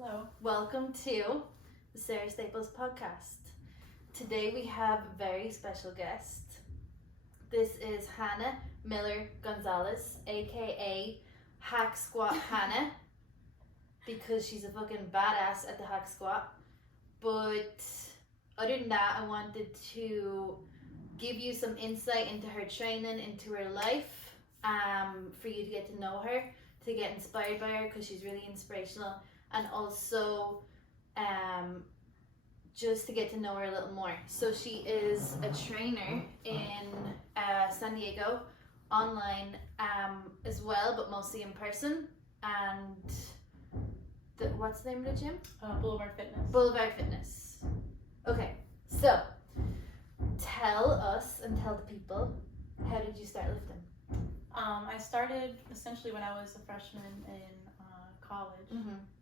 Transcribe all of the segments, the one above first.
Hello. Welcome to the Sarah Staples podcast. Today we have a very special guest. This is Hannah Miller Gonzalez, aka Hack Squat Hannah, because she's a fucking badass at the hack squat. But other than that, I wanted to give you some insight into her training, into her life, for you to get to know her, to get inspired by her, because she's really inspirational, and also just to get to know her a little more. So she is a trainer in San Diego, online as well, but mostly in person. And what's the name of the gym? Boulevard Fitness. Boulevard Fitness. Okay, so tell us and tell the people, how did you start lifting? I started essentially when I was a freshman in college,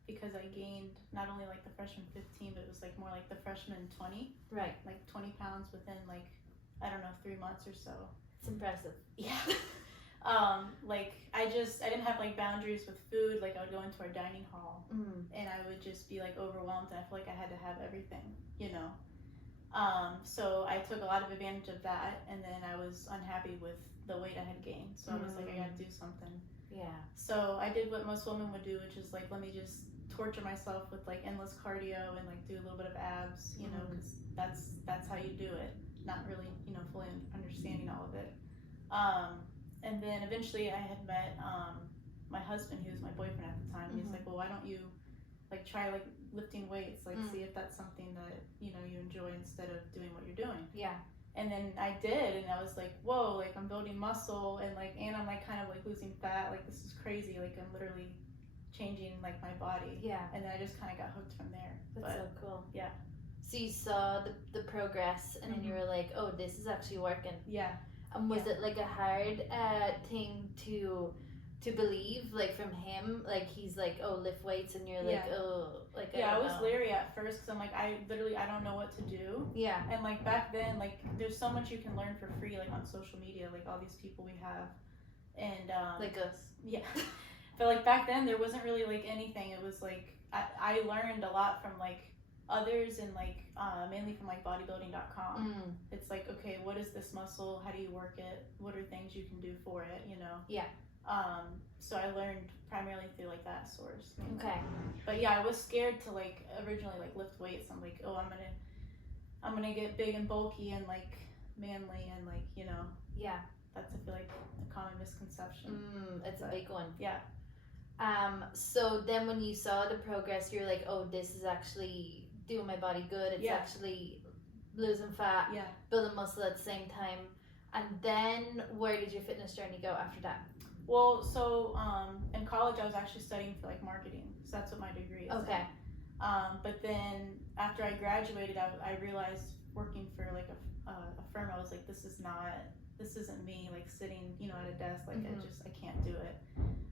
because I gained not only like the freshman 15, but it was like more like the freshman 20. Right. Like 20 pounds within like, I don't know, 3 months or so. It's impressive. Yeah. Like I didn't have like boundaries with food. Like I would go into our dining hall and I would just be like overwhelmed, and I feel like I had to have everything, you know. So I took a lot of advantage of that, and then I was unhappy with the weight I had gained. So I was like, I gotta do something. Yeah. So I did what most women would do, which is like, let me just torture myself with like endless cardio and like do a little bit of abs, you know, because that's how you do it. Not really, you know, fully understanding all of it. And then eventually I had met my husband, who was my boyfriend at the time. He's like, well, why don't you like try like lifting weights, like see if that's something that, you know, you enjoy instead of doing what you're doing. Yeah. And then I did, and I was like, whoa, like I'm building muscle, and I'm like kind of like losing fat. Like this is crazy. Like I'm literally changing like my body. Yeah. And then I just kind of got hooked from there. That's so cool. Yeah. So you saw the progress, and then you were like, oh, this is actually working. Yeah. And was it like a hard thing to believe, like from him, like he's like, oh, lift weights, and you're like, oh, like I was leery at first, because I'm like, I don't know what to do. Yeah. And like back then, like there's so much you can learn for free, like on social media, like all these people we have, and like us. Yeah. But like back then there wasn't really like anything. It was like I learned a lot from like others, and like mainly from like bodybuilding.com. It's like, okay, what is this muscle? How do you work it? What are things you can do for it? You know? Yeah. So I learned primarily through like that source. Mainly. Okay. But yeah, I was scared to like originally like lift weights. I'm like, oh, I'm gonna get big and bulky and like manly, and like, you know. Yeah. That's, I feel like, a common misconception. It's a big one. Yeah. So then when you saw the progress, you're like, oh, this is actually doing my body good. It's actually losing fat, building muscle at the same time. And then where did your fitness journey go after that? Well, so in college I was actually studying for like marketing, so that's what my degree is. Okay. But then after I graduated, I realized working for like a firm, I was like, this isn't me, like sitting, you know, at a desk, like I can't do it.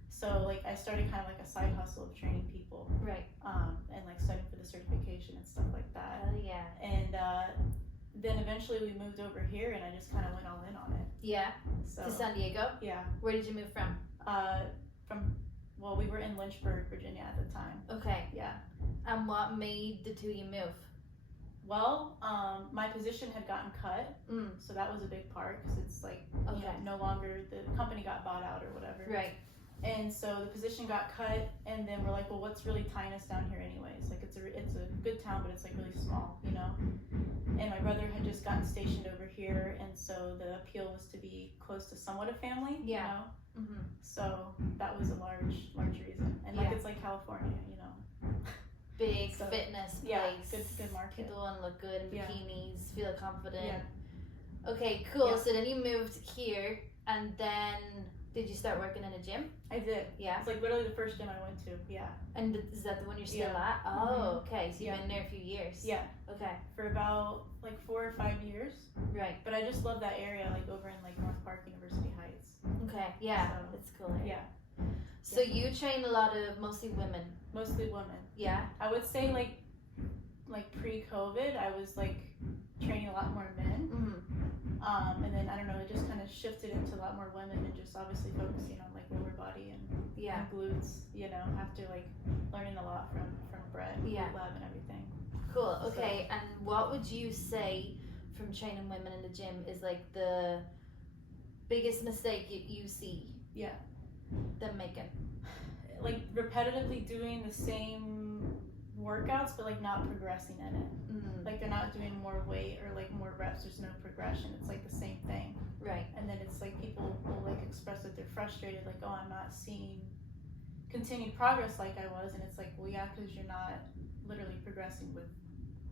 So like I started kind of like a side hustle of training people, right? And like studying for the certification and stuff like that. Hell yeah. And then eventually we moved over here, and I just kind of went all in on it. Yeah. So to San Diego. Yeah. Where did you move from? Well, we were in Lynchburg, Virginia at the time. Okay. Yeah. And what made the two of you move? Well, my position had gotten cut, so that was a big part, because it's like, you know, no longer, the company got bought out or whatever. Right. And so the position got cut, and then we're like, well, what's really tying us down here anyways? Like it's a good town, but it's like really small, you know. And my brother had just gotten stationed over here, and so the appeal was to be close to somewhat a family, you know. So that was a large reason, and like it's like California, you know. Big fitness place. Good market. People want to look good in bikinis, feel confident. Yeah. Okay, cool. Yeah. So then you moved here, and then did you start working in a gym? I did. Yeah. It's like literally the first gym I went to. Yeah. And is that the one you're still at? Oh, okay. So you've been there a few years. Yeah. Okay. For about like 4 or 5 years. Right. But I just love that area, like over in like North Park, University Heights. Okay. Yeah. So, that's cool. Yeah. So you train a lot of mostly women. Mostly women. Yeah. I would say like pre-COVID, I was like training a lot more men. And then I don't know, it just kind of shifted into a lot more women, and just obviously focusing on like lower body and glutes, you know, after like learning a lot from Brett. threat, Yeah. lab and everything. Cool. Okay. And what would you say from training women in the gym is like the biggest mistake you see Yeah. them making? Like repetitively doing the same workouts, but like not progressing in it. Like they're not doing more weight or like more reps. There's no progression. It's like the same thing. Right. And then it's like people will like express that they're frustrated, like, oh, I'm not seeing continued progress like I was, and it's like, well, yeah, because you're not literally progressing with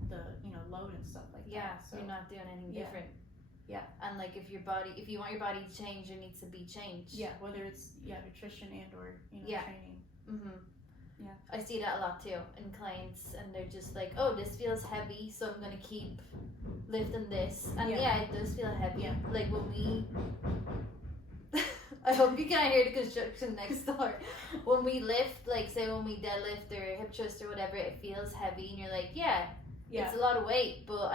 the load and stuff like that. So you're not doing anything Yeah. different. Yeah. And like if you want your body to change, there needs to be change. Yeah, whether it's nutrition and or training. Yeah. I see that a lot too in clients, and they're just like, oh, this feels heavy, so I'm gonna keep lifting this, and it does feel heavy. Yeah. Like when we I hope you can't hear the construction next door. When we lift, like say when we deadlift or hip thrust or whatever, it feels heavy, and you're like, it's a lot of weight, but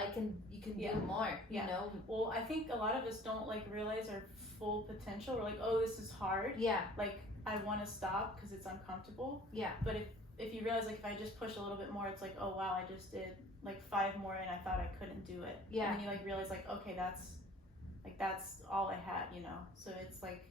you can do more. Yeah. You know. Well, I think a lot of us don't like realize our full potential. We're like, oh, this is hard. Yeah. Like I want to stop because it's uncomfortable. Yeah. But if you realize, like, if I just push a little bit more, it's like, oh wow, I just did like 5 more and I thought I couldn't do it. Yeah. And then you like realize, like, okay, that's all I had, So it's like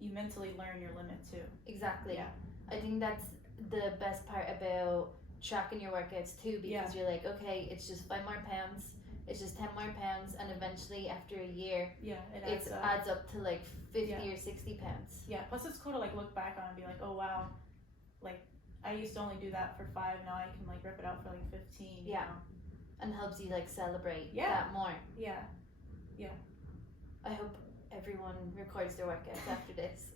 you mentally learn your limit too. Exactly. Yeah. I think that's the best part about tracking your workouts too, because you're like, okay, it's just 5 more pounds, it's just 10 more pounds, and eventually after a year, it adds up to like 50 or 60 pounds. Yeah. Plus, it's cool to like look back on and be like, oh wow, like I used to only do that for 5, now I can like rip it out for like 15. Yeah. And helps you like celebrate Yeah. that more. Yeah. I hope everyone records their workouts after this.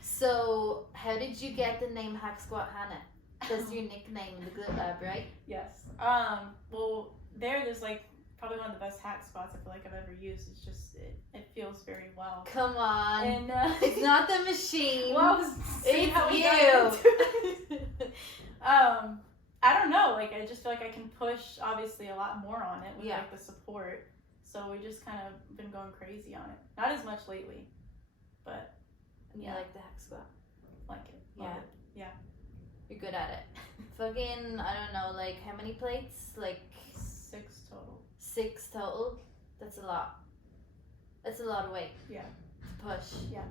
So, how did you get the name Hack Squat Hannah? That's your nickname in the Glit Lab, right? Yes. Well, there's like probably one of the best hack squats I feel like I've ever used. It's just it feels very well. Come on. And it's not the machine. Well, it's how we you. got into it. I don't know. Like I just feel like I can push obviously a lot more on it with like the support. So we just kind of been going crazy on it. Not as much lately, but and you like the hack squat. Like it. Yeah. Love it. Yeah. You're good at it. Fucking, I don't know, like how many plates? Like 6 total. 6 total? That's a lot. That's a lot of weight. Yeah. To push. Yeah.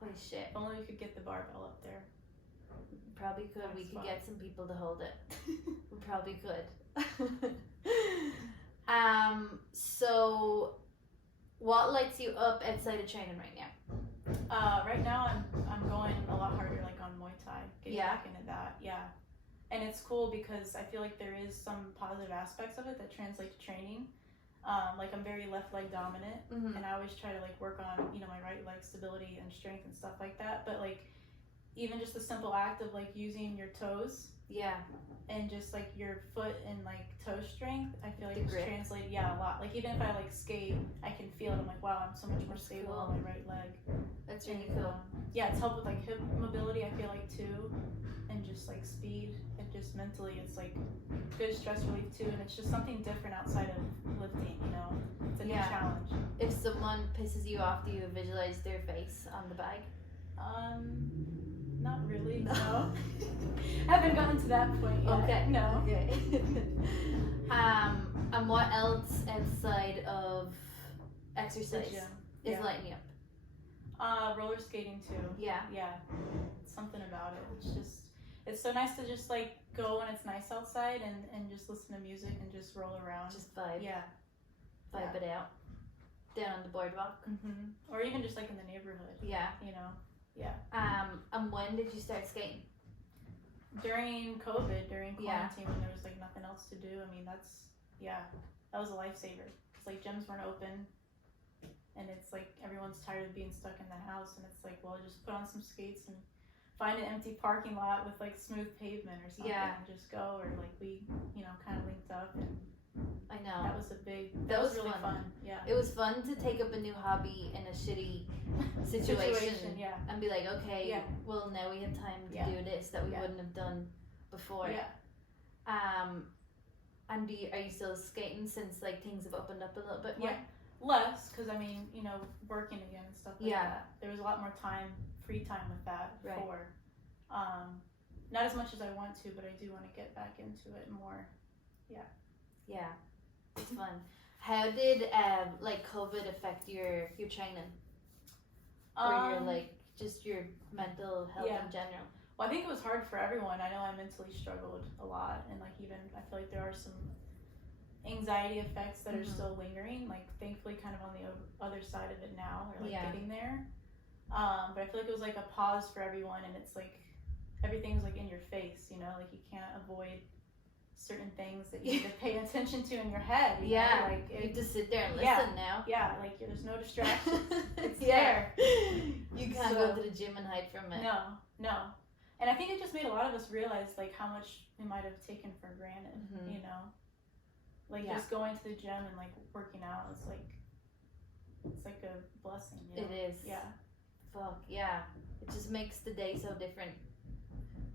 Holy shit. If only we could get the barbell up there. Probably could. Hack We could squat. get some people to hold it. We probably could. So what lights you up outside of training right now? Right now I'm going a lot harder like on Muay Thai, getting back into that. Yeah. And it's cool because I feel like there is some positive aspects of it that translate to training. Like I'm very left leg dominant, and I always try to like work on my right leg stability and strength and stuff like that. But like even just the simple act of like using your toes, and just like your foot and like toe strength, I feel like it's translated a lot. Like even if I like skate, I can feel it. I'm like, wow, I'm so much more stable on my right leg. That's really cool. It's helped with like hip mobility, I feel like too, and just like speed, and just mentally it's like good stress relief too, and it's just something different outside of lifting, it's a new challenge. If someone pisses you off, do you visualize their face on the bag? Not really, no. I haven't gotten to that point yet. Okay. No. Okay. And what else outside of exercise is lighting you up? Roller skating too. Yeah. It's something about it. It's so nice to just like go when it's nice outside and just listen to music and just roll around. Just vibe. Yeah. Vibe it out. Down on the boardwalk. Or even just like in the neighborhood. Yeah. Yeah. And when did you start skating? During COVID, during quarantine, when there was like nothing else to do. I mean, that was a lifesaver. It's like gyms weren't open, and it's like everyone's tired of being stuck in the house, and it's like, well, just put on some skates and find an empty parking lot with like smooth pavement or something, and just go. Or like we, kind of linked up, and I know that was really fun. Yeah, it was fun to take up a new hobby in a shitty situation and be like, okay, well now we have time to do this that we wouldn't have done before. And are you still skating since like things have opened up a little bit more? Less, because I mean, working again and stuff like that. There was a lot more free time with that before. not as much as I want to, but I do want to get back into it more. Yeah, it's fun. How did like COVID affect your training or your like just your mental health in general? Well, I think it was hard for everyone. I know I mentally struggled a lot, and like even I feel like there are some anxiety effects that are still lingering. Like thankfully, kind of on the other side of it now, or like getting there. But I feel like it was like a pause for everyone, and it's like everything's like in your face. You know, like you can't avoid certain things that you need to pay attention to in your head. You know? Like you have to sit there and listen now. Yeah, like there's no distractions. It's there. You can't go to the gym and hide from it. No. And I think it just made a lot of us realize like how much we might have taken for granted. You know, like just going to the gym and like working out is like it's like a blessing. You know? It is. Yeah. Fuck yeah! It just makes the day so different.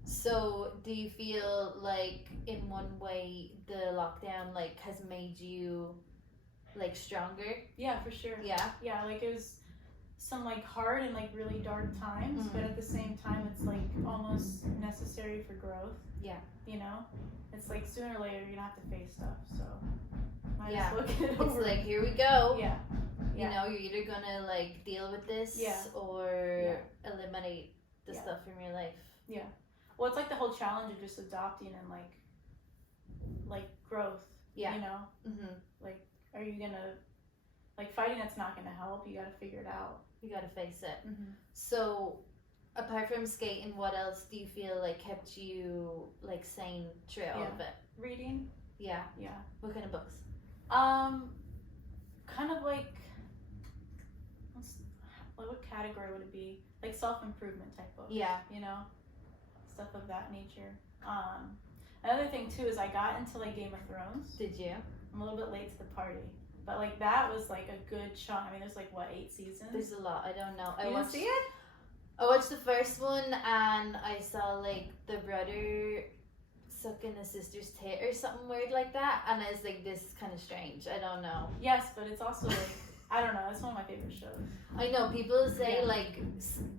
So, do you feel like in one way the lockdown like has made you like stronger? Yeah, for sure. Yeah. Yeah, like it was some like hard and like really dark times, but at the same time it's like almost necessary for growth. Yeah. You know? It's like sooner or later you're gonna have to face stuff, so might as well get it over. It's like here we go. Yeah. You know, you're either gonna like deal with this or eliminate the stuff from your life. Yeah. Well, it's like the whole challenge of just adopting and like growth. Yeah. You know? Like, are you gonna, like fighting that's not gonna help, you gotta figure it out. You gotta face it. So, apart from skating, what else do you feel like kept you like sane through all of it? Reading. Yeah. Yeah. What kind of books? Kind of like, what category would it be? Like self-improvement type books. Yeah. You know? Stuff of that nature. Another thing too is I got into like Game of Thrones. Did you? I'm a little bit late to the party, but like that was like a good chunk. I mean, there's like what, 8 seasons? There's a lot. I don't know. You didn't see it? I watched the first one and I saw like the brother sucking his sister's tit or something weird like that, and I was like, this is kind of strange. I don't know. Yes, but it's also like I don't know. It's one of my favorite shows. I know people say like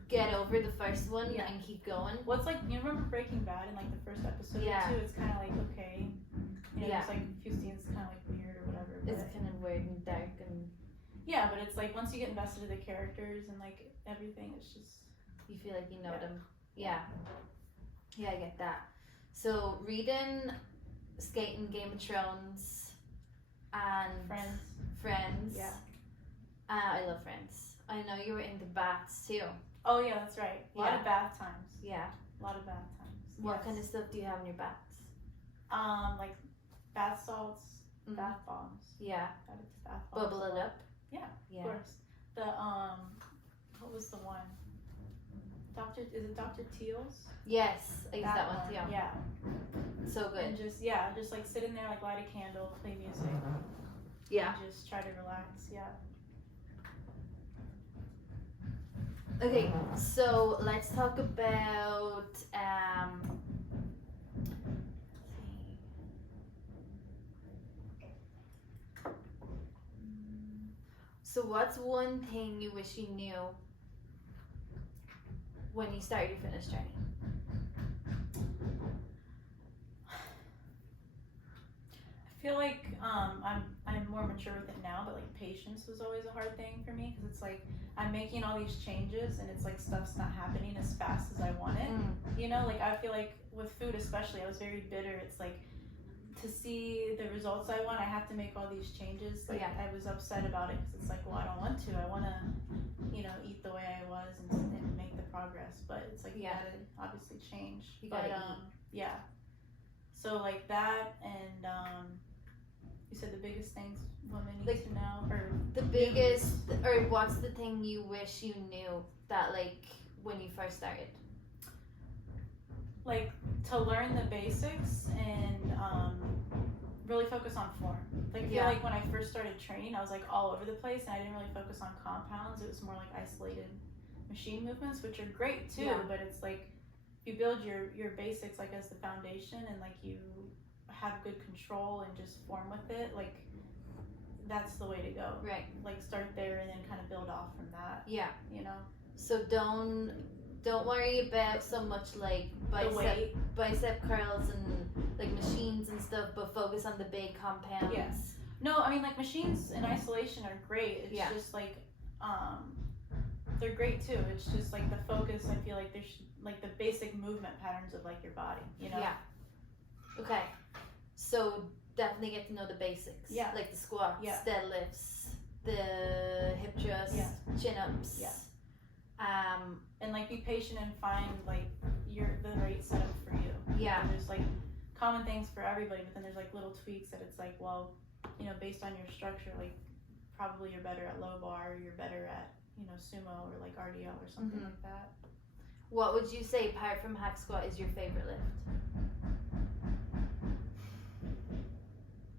get over the first one and keep going. Well, it's like you remember Breaking Bad in like the first episode too. It's kind of like okay, you know, there's like a few scenes kind of like weird or whatever. But it's kind of weird and dark and. Yeah, but it's like once you get invested in the characters and like everything, it's just you feel like you know them. Yeah, I get that. So reading, skating, Game of Thrones, and Friends. Yeah. I love Friends. I know you were into baths too. Oh yeah, that's right. A lot of bath times. Yeah. A lot of bath times. What kind of stuff do you have in your baths? Like bath salts, bath bombs. Yeah. Bath bombs. Bubble it up. Yeah. Of course. The what was the one? Is it Dr. Teal's? Yes, I use that one too. Yeah. So good. And just just sit in there, like light a candle, play music. Yeah. And just try to relax. Yeah. Okay, so let's talk about so what's one thing you wish you knew when you started your fitness journey? I feel like I'm more mature with it now, but like patience was always a hard thing for me because it's like I'm making all these changes and it's like stuff's not happening as fast as I want it. You know, like I feel like with food especially, I was very bitter. It's like to see the results I want, I have to make all these changes. Like I was upset about it because it's like, well, I don't want to. I want to, you know, eat the way I was and make the progress. But it's like you gotta obviously change. You gotta eat. Yeah. So like that and you said the biggest things women need to know, or the biggest, or what's the thing you wish you knew that like when you first started? Like to learn the basics and really focus on form. Like I feel like when I first started training, I was like all over the place and I didn't really focus on compounds. It was more like isolated machine movements, which are great too, but it's like if you build your basics like as the foundation and like you have good control and just form with it, like that's the way to go. Right. Like start there and then kind of build off from that. Yeah. You know? So don't don't worry about so much like The weight. bicep curls and like machines and stuff, but focus on the big compounds. Yes. No, I mean like machines in isolation are great. It's just like they're great too. It's just like the focus. I feel like there's like the basic movement patterns of like your body. You know. Yeah. Okay. So definitely get to know the basics. Yeah. Like the squats, deadlifts, the hip thrusts, chin ups. Yeah. And like be patient and find like the right setup for you. Yeah. And there's like common things for everybody, but then there's like little tweaks that it's like, well, you know, based on your structure, like probably you're better at low bar, or you're better at, you know, sumo or like RDL or something like that. What would you say apart from hack squat is your favorite lift?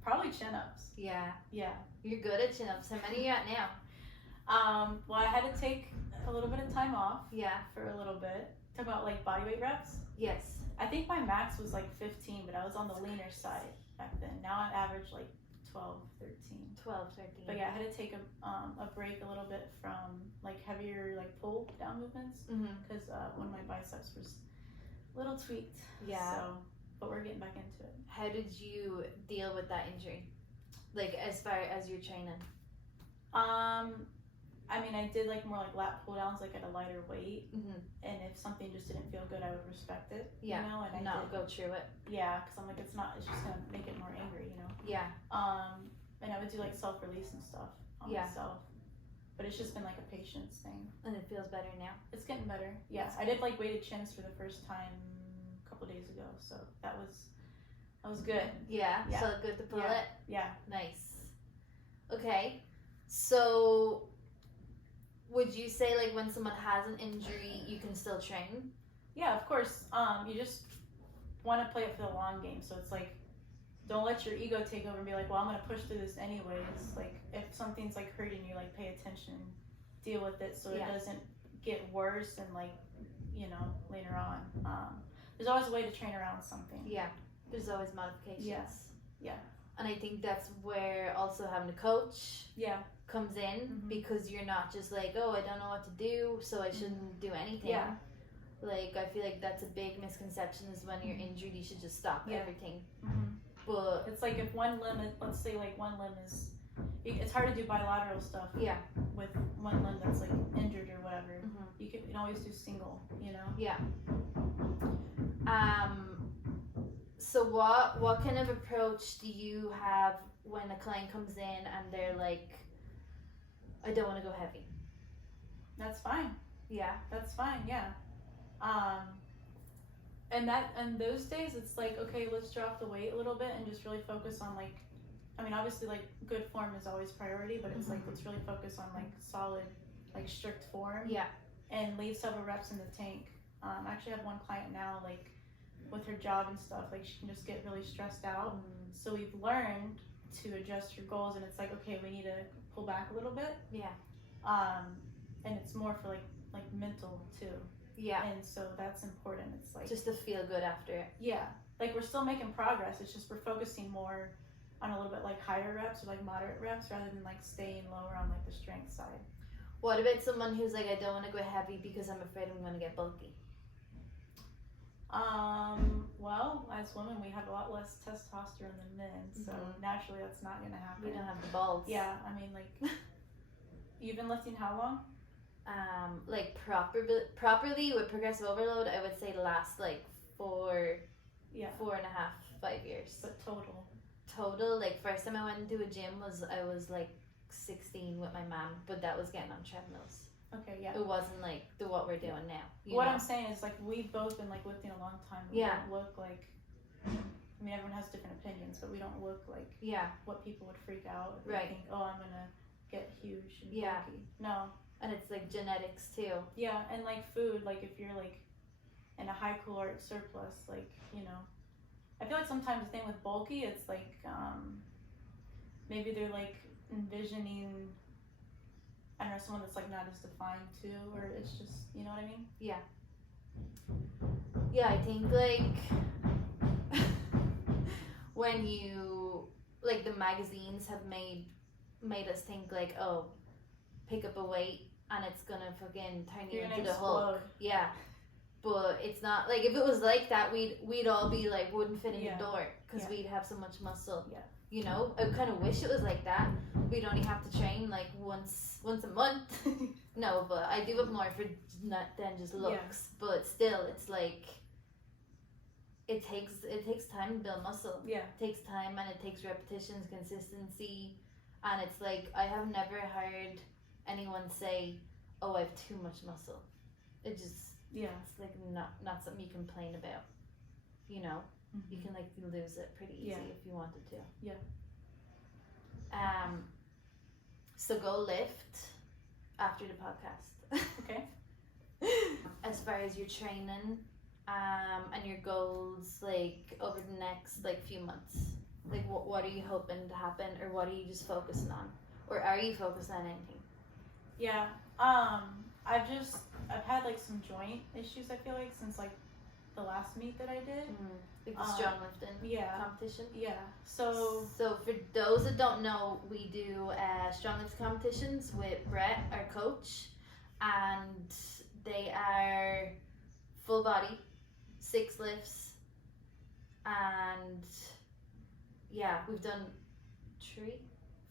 Probably chin ups. Yeah. Yeah. You're good at chin ups. How many are you at now? Well, I had to take a little bit of time off. Yeah. For a little bit. Talk about like body weight reps. Yes. I think my max was like 15, but I was on the leaner side back then. Now I'm average like 12, 13. 12, 13. But yeah, I had to take a break a little bit from like heavier like pull down movements because one of my biceps was a little tweaked. Yeah. So, but we're getting back into it. How did you deal with that injury? Like as far as your training? I mean, I did like more like lat pull downs, like at a lighter weight, and if something just didn't feel good, I would respect it. Yeah. You know, and not go through it. Yeah, because I'm like, it's just gonna make it more angry, you know. Yeah. And I would do like self release and stuff on myself, but it's just been like a patience thing. And it feels better now. It's getting better. Yeah, I did like weighted chins for the first time a couple days ago, so that was good. Yeah. So good to pull it. Yeah. Nice. Okay. So would you say like when someone has an injury, you can still train? Yeah, of course. You just want to play it for the long game. So it's like, don't let your ego take over and be like, well, I'm going to push through this anyways. Like if something's like hurting you, like pay attention, deal with it so it doesn't get worse and like, you know, later on. There's always a way to train around something. Yeah. There's always modifications. Yes. Yeah. And I think that's where also having a coach comes in because you're not just like, oh, I don't know what to do, so I shouldn't do anything. Yeah. Like, I feel like that's a big misconception is when you're injured, you should just stop everything. But it's like if one limb, let's say like one limb is, it's hard to do bilateral stuff. Yeah. With one limb that's like injured or whatever. You can always do single, you know? Yeah. So what kind of approach do you have when a client comes in and they're like, I don't want to go heavy? That's fine. Yeah. That's fine, yeah. And those days it's like, okay, let's drop the weight a little bit and just really focus on like, I mean, obviously like good form is always priority, but it's like, let's really focus on like solid, like strict form. Yeah. And leave several reps in the tank. I actually have one client now, like with her job and stuff, like she can just get really stressed out. So we've learned to adjust her goals, and it's like, okay, we need to pull back a little bit. Yeah. And it's more for like mental too. Yeah. And so that's important. It's like just to feel good after it. Yeah. Like we're still making progress. It's just we're focusing more on a little bit like higher reps or like moderate reps rather than like staying lower on like the strength side. What about someone who's like, I don't want to go heavy because I'm afraid I'm going to get bulky? Well, as women, we have a lot less testosterone than men, so naturally that's not going to happen. We don't have the balls. Yeah, I mean, like, you've been lifting how long? Like properly with progressive overload, I would say last like 4.5, 5 years. But Total, like first time I went into a gym I was like 16 with my mom, but that was getting on treadmills. Okay, yeah. It wasn't like what we're doing now. What I'm saying is like we've both been like lifting a long time. We don't look like, I mean, everyone has different opinions, but we don't look like what people would freak out if they think, oh, I'm gonna get huge and bulky. No. And it's like genetics too. Yeah, and like food, like if you're like in a high caloric surplus, like, you know, I feel like sometimes the thing with bulky, it's like maybe they're like envisioning, I don't know, someone that's like not as defined too, or it's just, you know what I mean? Yeah. Yeah, I think like when you, like the magazines have made us think like, oh, pick up a weight and it's gonna fucking turn you into the Hulk. Yeah. but it's not like if it was like that, we'd all be like wouldn't fit in the door because we'd have so much muscle. Yeah. You know, I kind of wish it was like that. We'd only have to train like once a month. No, but I do it more for not than just looks. But still, it's like it takes time to build muscle. Yeah. It takes time and it takes repetitions, consistency, and it's like I have never heard anyone say, "Oh, I have too much muscle." It just it's like not something you complain about. You know. Mm-hmm. You can like lose it pretty easy if you wanted to. Yeah. So go lift after the podcast. Okay. As far as your training, and your goals, like over the next like few months, like what are you hoping to happen, or what are you just focusing on, or are you focused on anything? Yeah. I've had like some joint issues. I feel like since like the last meet that I did. Like the strong lifting competition. Yeah. So for those that don't know, we do strong lift competitions with Brett, our coach, and they are full body, 6 lifts, and we've done 3,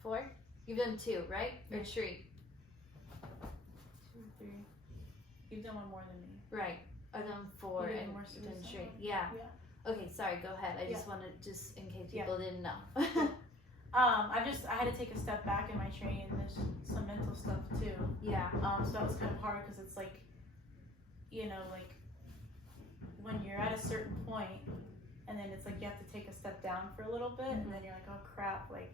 4. You've done 2, right? Or 3? 2 or 3. You've done one more than me. Right. I've done 4 and you've done 3. Yeah. Okay, sorry, go ahead. I just wanted, just in case people didn't know. I had to take a step back in my training, and there's some mental stuff too. Yeah. So that was kind of hard because it's like, you know, like when you're at a certain point, and then it's like you have to take a step down for a little bit, and then you're like, oh crap, like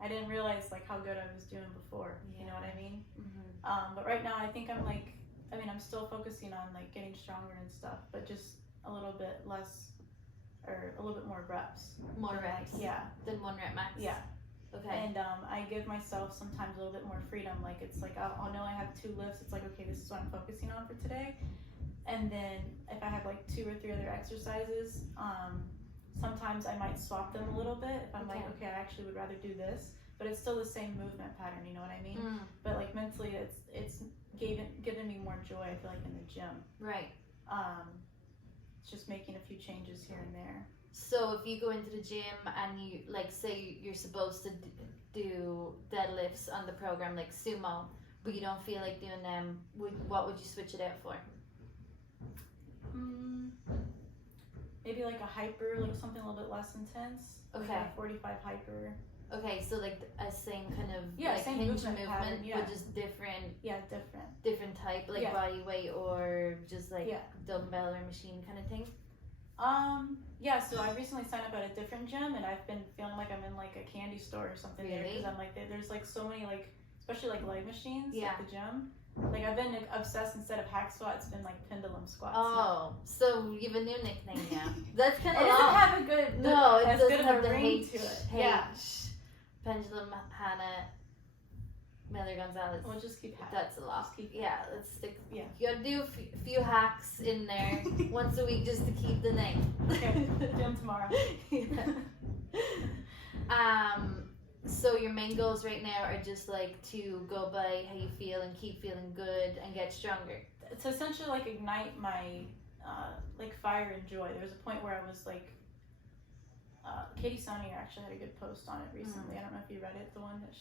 I didn't realize like how good I was doing before. You know what I mean? Mm-hmm. But right now I think I'm like, I'm still focusing on like getting stronger and stuff, but just a little bit less, or a little bit more reps. More reps. Than 1 rep max. Yeah. Okay. And I give myself sometimes a little bit more freedom. Like it's like I'll know I have 2 lifts. It's like, okay, this is what I'm focusing on for today. And then if I have like 2 or 3 other exercises, sometimes I might swap them a little bit. If I'm like, okay, I actually would rather do this, but it's still the same movement pattern. You know what I mean? But like mentally, it's given me more joy. I feel like in the gym. Right. Just making a few changes here and there. So if you go into the gym and you like say you're supposed to do deadlifts on the program like sumo, but you don't feel like doing them, what would you switch it out for? Maybe like a hyper, like something a little bit less intense. Okay. Like a 45 hyper. Okay, so like a same kind of like same hinge movement pattern, but just different. Yeah, different type, like body weight or just like dumbbell or machine kind of thing. So I recently signed up at a different gym, and I've been feeling like I'm in like a candy store or something there, because I'm like there's like so many like, especially like leg machines at the gym. Like I've been obsessed, instead of hack squat, it's been like pendulum squats. Oh, so you have a new nickname now. That's kind of it doesn't have a good it doesn't have the ring to it. Yeah. Pendulum Hannah Miller Gonzalez. We'll just keep hacking. That's a lot. Let's stick. Yeah. You gotta do a few hacks in there once a week just to keep the name. Okay. Do them tomorrow. So your main goals right now are just like to go by how you feel and keep feeling good and get stronger. To essentially like ignite my like fire and joy. There was a point where I was like, Katie Sonier actually had a good post on it recently. I don't know if you read it. The one that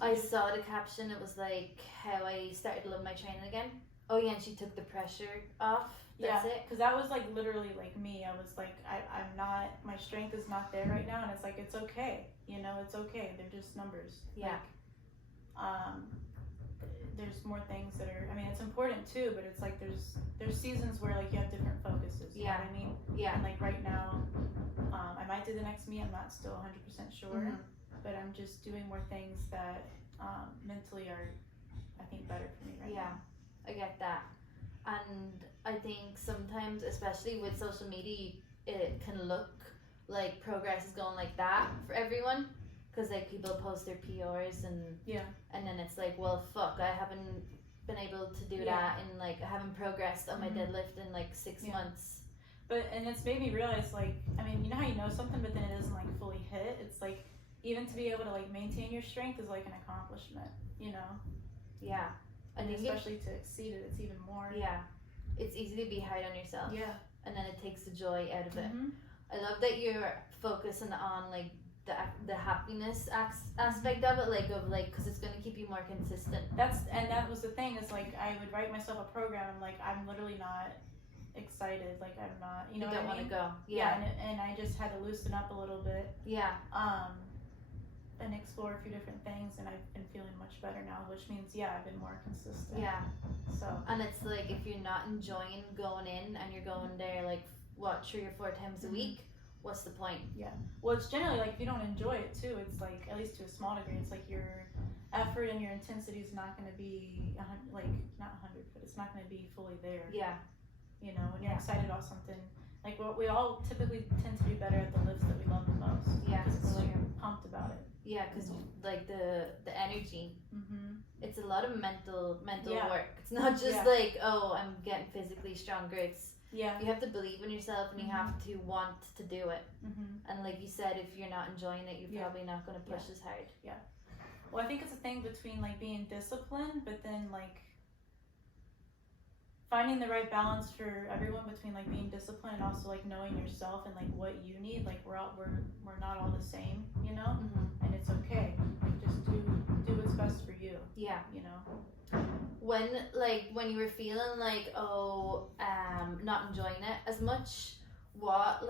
I saw the caption. It was like how I started to love my training again. Oh yeah, and she took the pressure off. That's it. Because that was like literally like me. I was like, I'm not, my strength is not there right now, and it's like, it's okay. You know, it's okay. They're just numbers. Yeah. Like, there's more things that are, it's important too, but it's like there's seasons where like you have different focuses. You know what I mean? Yeah. And like right now, I might do the next meet. I'm not still 100% sure, but I'm just doing more things that mentally are, I think, better for me right now. I get that. And I think sometimes, especially with social media, it can look like progress is going like that for everyone, because like people post their PRs and then it's like, well, fuck, I haven't been able to do that, and like I haven't progressed on my deadlift in like 6 months. And it's made me realize, like, you know how you know something but then it doesn't like fully hit. It's like, even to be able to like maintain your strength is like an accomplishment, you know? Yeah. And especially to exceed it, it's even more. Yeah. it's easy to be hard on yourself. Yeah. And then it takes the joy out of it. Mm-hmm. I love that you're focusing on like the happiness aspect of it, because it's gonna keep you more consistent. That was the thing, is like I would write myself a program. I'm like, I'm literally not excited. Like I'm not, you know, you don't what I mean? Want to go. Yeah. And I just had to loosen up a little bit. Yeah. And explore a few different things, and I've been feeling much better now, which means I've been more consistent. Yeah. So. And it's like, if you're not enjoying going in and you're going there like 3 or 4 times a week, what's the point? Yeah. Well, it's generally like if you don't enjoy it too, it's like, at least to a small degree, it's like your effort and your intensity is not going to be not 100, but it's not going to be fully there. Yeah. You know, when you're excited about something, like what we all typically tend to do better at the lifts that we love the most. Yeah, because you're pumped about it. Yeah, because like the energy. Mm-hmm. It's a lot of mental Yeah. work. It's not just like, oh, I'm getting physically stronger. It's you have to believe in yourself, and you have to want to do it. Mm-hmm. And like you said, if you're not enjoying it, you're probably not going to push as hard. Yeah. Well, I think it's a thing between like being disciplined, but then like finding the right balance for everyone between like being disciplined and also like knowing yourself and like what you need. Like we're not all the same, you know, and it's okay. Like just do what's best for you. Yeah. You know. When you were feeling like, not enjoying it as much, what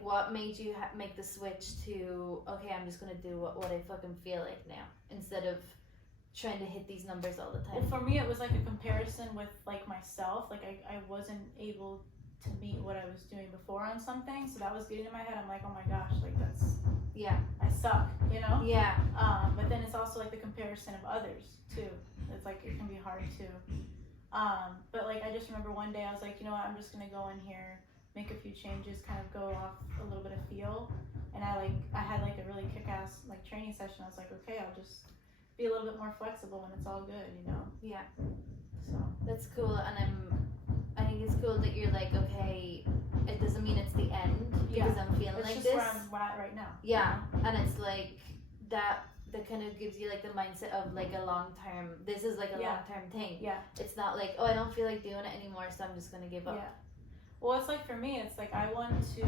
what made you make the switch to, okay, I'm just gonna do what I fucking feel like now, instead of trying to hit these numbers all the time? Well, for me, it was like a comparison with like myself. Like I wasn't able to meet what I was doing before on something, so that was getting in my head. I'm like, oh my gosh, like that's I suck, you know. Yeah. But then it's also like the comparison of others too. It's like it can be hard too. But like I just remember one day I was like, you know what, I'm just gonna go in here, make a few changes, kind of go off a little bit of feel, and I had like a really kick-ass like training session. I was like, okay, I'll just be a little bit more flexible when it's all good, you know. Yeah. So that's cool, and I think it's cool that you're like, okay, it doesn't mean it's the end because I'm feeling it's like just this. where I'm at right now. Yeah, and it's like that kind of gives you like the mindset of like a long term. This is like a long term thing. Yeah. It's not like, oh, I don't feel like doing it anymore, so I'm just gonna give up. Yeah. Well, it's like for me, it's like I want to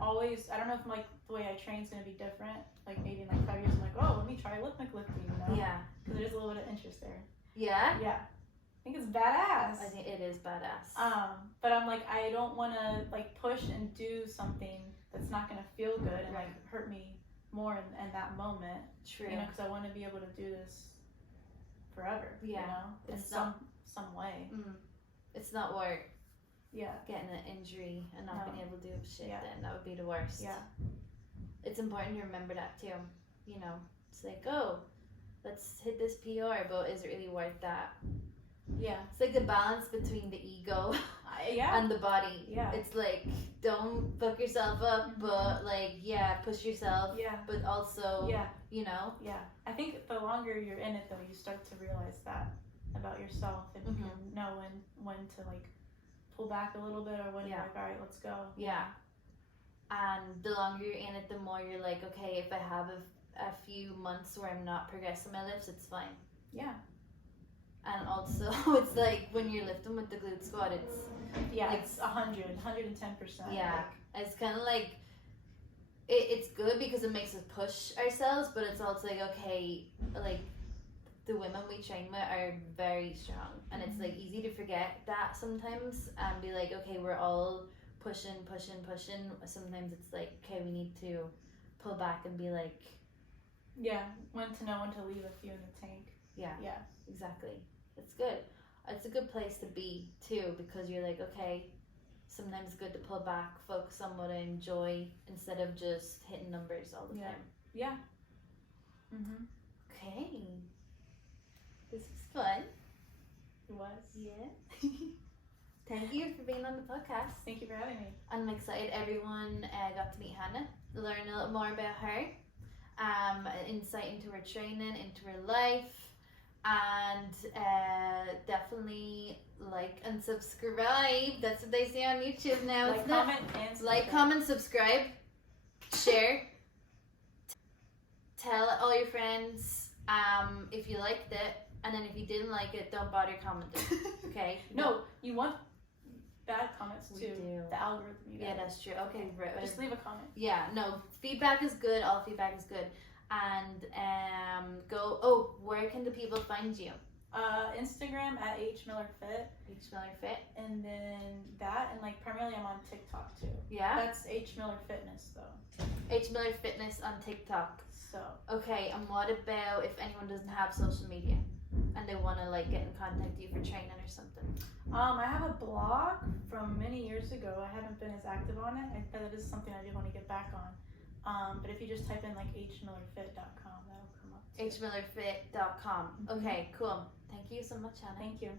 always. I don't know if like the way I train is gonna be different. Like maybe in like 5 years, I'm like, oh, let me try lifting, you know? Yeah. Because there's a little bit of interest there. Yeah. Yeah. I think it's badass. I think it is badass. But I'm like, I don't want to like push and do something that's not gonna feel good and like hurt me more in that moment. True. You know, because I want to be able to do this forever. Yeah. You know, in some way. It's not worth. Yeah. Getting an injury and not being able to do shit. Then that would be the worst. Yeah. It's important to remember that too. You know, it's like, oh, let's hit this PR, but is it really worth that? Yeah. It's like the balance between the ego and the body. Yeah. It's like, don't fuck yourself up, but like, push yourself. Yeah. But also, you know. Yeah. I think the longer you're in it, though, you start to realize that about yourself, and you know when to like pull back a little bit, or when you're like, all right, let's go. Yeah. And the longer you're in it, the more you're like, okay, if I have a few months where I'm not progressing my lifts, it's fine. Yeah. And also, it's like when you're lifting with the glute squat, it's like, it's 110%. Yeah, like, it's kind of like it's good because it makes us push ourselves, but it's also like, okay, like the women we train with are very strong, and it's like easy to forget that sometimes and be like, okay, we're all pushing. Sometimes it's like, okay, we need to pull back and be like, when to know when to leave a few in the tank. Yeah, exactly. It's good. It's a good place to be too, because you're like, okay, sometimes it's good to pull back, focus on what I enjoy instead of just hitting numbers all the time. Yeah. Okay. This was fun. It was. Yeah. Thank you for being on the podcast. Thank you for having me. I'm excited everyone got to meet Hannah, learn a little more about her, insight into her training, into her life, and definitely like and subscribe. That's what they say on YouTube now. Like, comment, and subscribe. Like, comment, subscribe, share, tell all your friends if you liked it. And then if you didn't like it, don't bother commenting. Okay? No, you want bad comments We too. do. The algorithm. You Yeah, guys. that's true. Okay, right. Just leave a comment. Yeah, no, feedback is good. All feedback is good. And oh, where can the people find you? Instagram at hmillerfit, hmillerfit. and then that, and like primarily I'm on TikTok too. Yeah. That's hmillerfitness though. hmillerfitness on TikTok. So. Okay, and what about if anyone doesn't have social media and they want to like get in contact with you for training or something? I have a blog from many years ago. I haven't been as active on it. That is something I do want to get back on. But if you just type in like hmillerfit.com, that'll come up. hmillerfit.com. Okay, cool. Thank you so much, Hannah. Thank you.